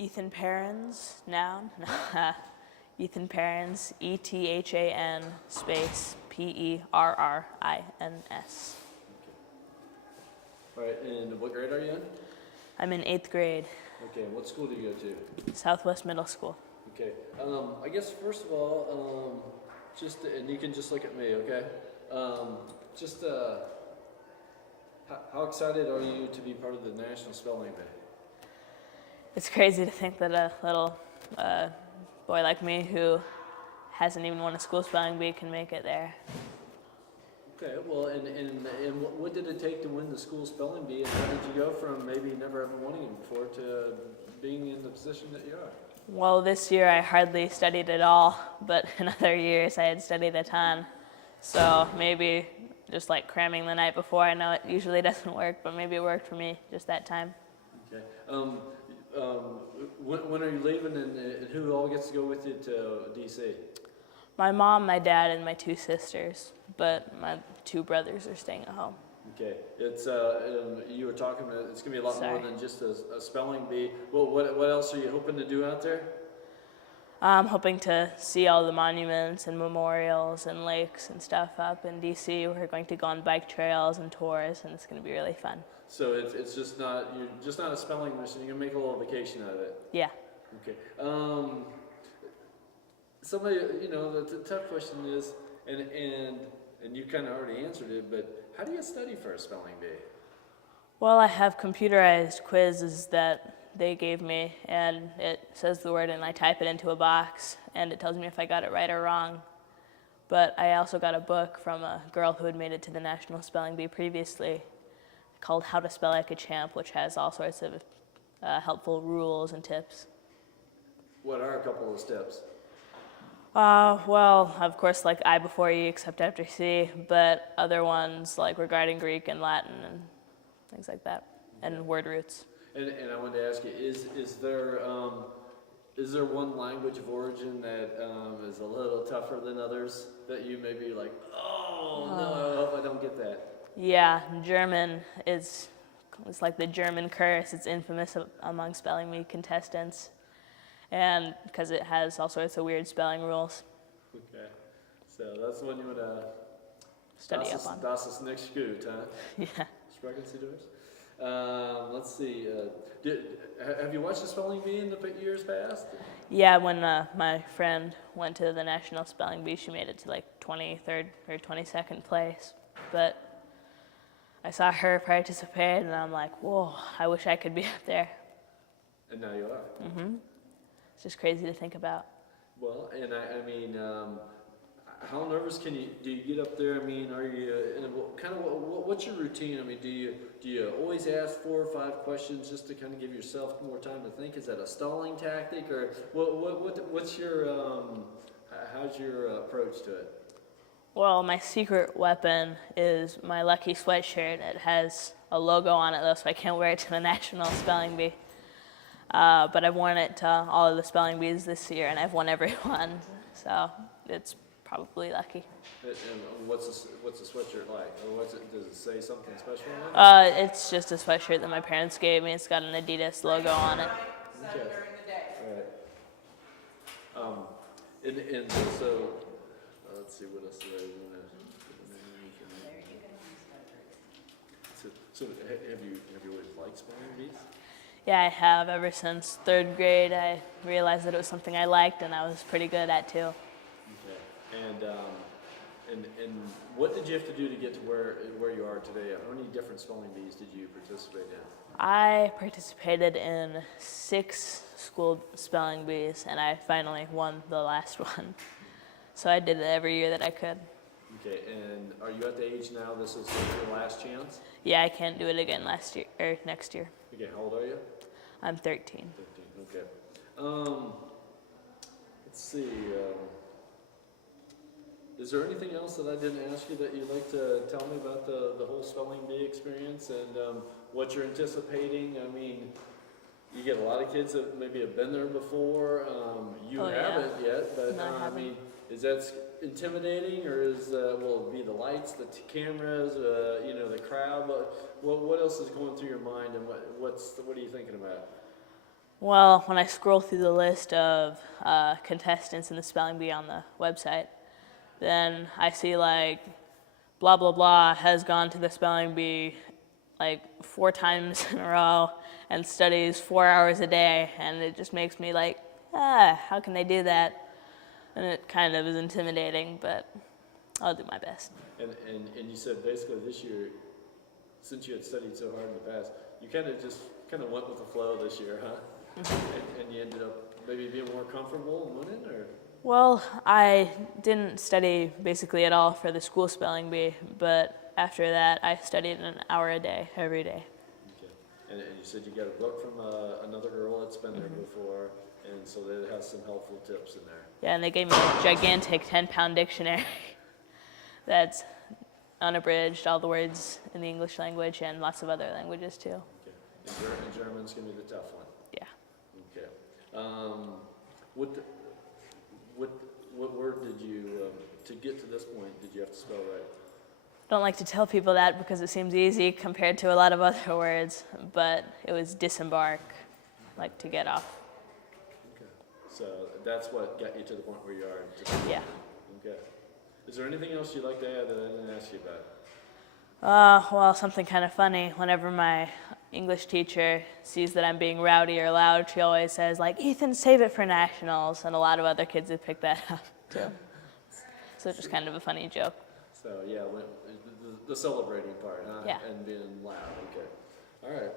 Ethan Perrins, noun. Ethan Perrins, ETHAN space PERRINS. All right, and what grade are you in? I'm in 8th grade, Okay, and what school do you go to? Southwest Middle School. Okay, I guess first of all, and you can just look at me, okay? Just how excited are you to be part of the National Spelling Bee? It's crazy to think that a little boy like me who hasn't even won a school spelling bee can make it there. Okay, well, and what did it take to win the school spelling bee, and how did you go from maybe never ever winning it before to being in the position that you are? Well, this year I hardly studied at all, but in other years I had studied a ton. So maybe just like cramming the night before, I know it usually doesn't work, but maybe it worked for me just that time. Okay. When are you leaving, and who all gets to go with you to D.C.? My mom, my dad, and my 2 sisters, but my 2 brothers are staying at home. Okay, it's you were talking about it's gonna be a lot Sorry. more than just a spelling bee. Well, what else are you hoping to do out there? I'm hoping to see all the monuments and memorials and lakes and stuff up in DC. We're going to go on bike trails and tours, and it's going to be really fun. So it's just not you're just not a spelling mission. You're gonna make a little vacation out of it. Yeah. Okay. Somebody, the tough question is, and you kind of already answered it, but how do you study for a spelling bee? Well, I have computerized quizzes that they gave me, and it says the word and I type it into a box, and it tells me if I got it right or wrong. But I also got a book from a girl who had made it to the National Spelling Bee previously called How to Spell Like a Champ, which has all sorts of helpful rules and tips. What are a couple of steps? Well, of course, like I before E except after C, but other ones like regarding Greek and Latin and things like that, and word roots. And I wanted to ask you, is there one language of origin that is a little tougher than others that you may be like, oh no, I hope I don't get that? Yeah, German it's like the German curse. It's infamous among spelling bee contestants, and because it has all sorts of weird spelling rules. Okay, so that's the one you want to Study up on. Das ist nicht gut, huh? Yeah. Sprechen Sie Deutsch? Let's see. Have you watched the spelling bee in the years past? Yeah, when my friend went to the National Spelling Bee, she made it to like 23rd or 22nd place. But I saw her participate, and I'm like, whoa, I wish I could be up there. And now you are. Mm-hmm. It's just crazy to think about. Well, and I mean, how nervous do you get up there? I mean, are you what's your routine? I mean, do you always ask 4 or 5 questions just to kind of give yourself more time to think? Is that a stalling tactic, or what's your how's your approach to it? Well, my secret weapon is my lucky sweatshirt. It has a logo on it though, so I can't wear it to the National Spelling Bee. But I've worn it to all of the spelling bees this year, and I've won every one. So it's probably lucky. And what's the sweatshirt like? Or does it say something special on it? It's just a sweatshirt that my parents gave me. It's got an Adidas logo on it. Okay. All right. And so, let's see, what else do I want to... So have you always liked spelling bees? Yeah, I have. Ever since 3rd grade, I realized that it was something I liked and I was pretty good at too. Okay. And what did you have to do to get to where you are today? How many different spelling bees did you participate in? I participated in 6 school spelling bees, and I finally won the last one. So I did it every year that I could. Okay, and are you at the age now this is your last chance? Yeah, I can't do it again next year. Okay, how old are you? I'm 13. 13, okay. Let's see. Is there anything else that I didn't ask you that you'd like to tell me about the whole spelling bee experience and what you're anticipating? I mean, you get a lot of kids that maybe have been there before. You haven't yet, but No, I I mean, is that intimidating, or will it be the lights, the cameras, the crowd? What else is going through your mind, and what are you thinking about? Well, when I scroll through the list of contestants in the spelling bee on the website, then I see like blah blah blah has gone to the spelling bee like 4 times in a row and studies 4 hours a day, and it just makes me like, how can they do that? And it kind of is intimidating, but I'll do my best. And you said basically this year, since you had studied so hard in the past, you kind of went with the flow this year, huh? And you ended up maybe being more comfortable and winning, or? Well, I didn't study basically at all for the school spelling bee, but after that I studied an hour a day, every day. Okay. And you said you got a book from another girl that's been there before, and so that has some helpful tips in there. Yeah, and they gave me a gigantic 10-pound dictionary that's unabridged, all the words in the English language and lots of other languages too. Okay. And German's going to be the tough one. Yeah. Okay. What word did you, to get to this point, did you have to spell right? Don't like to tell people that because it seems easy compared to a lot of other words, but it was disembark, like to get off. Okay. So that's what got you to the point where you are today? Yeah. Okay. Is there anything else you'd like to add that I didn't ask you about? Well, something kind of funny. Whenever my English teacher sees that I'm being rowdy or loud, she always says, like, Ethan, save it for nationals. And a lot of other kids have picked that up, too. So it's just kind of a funny joke. So, yeah, the celebrating part, huh? Yeah. And being loud, okay. All right.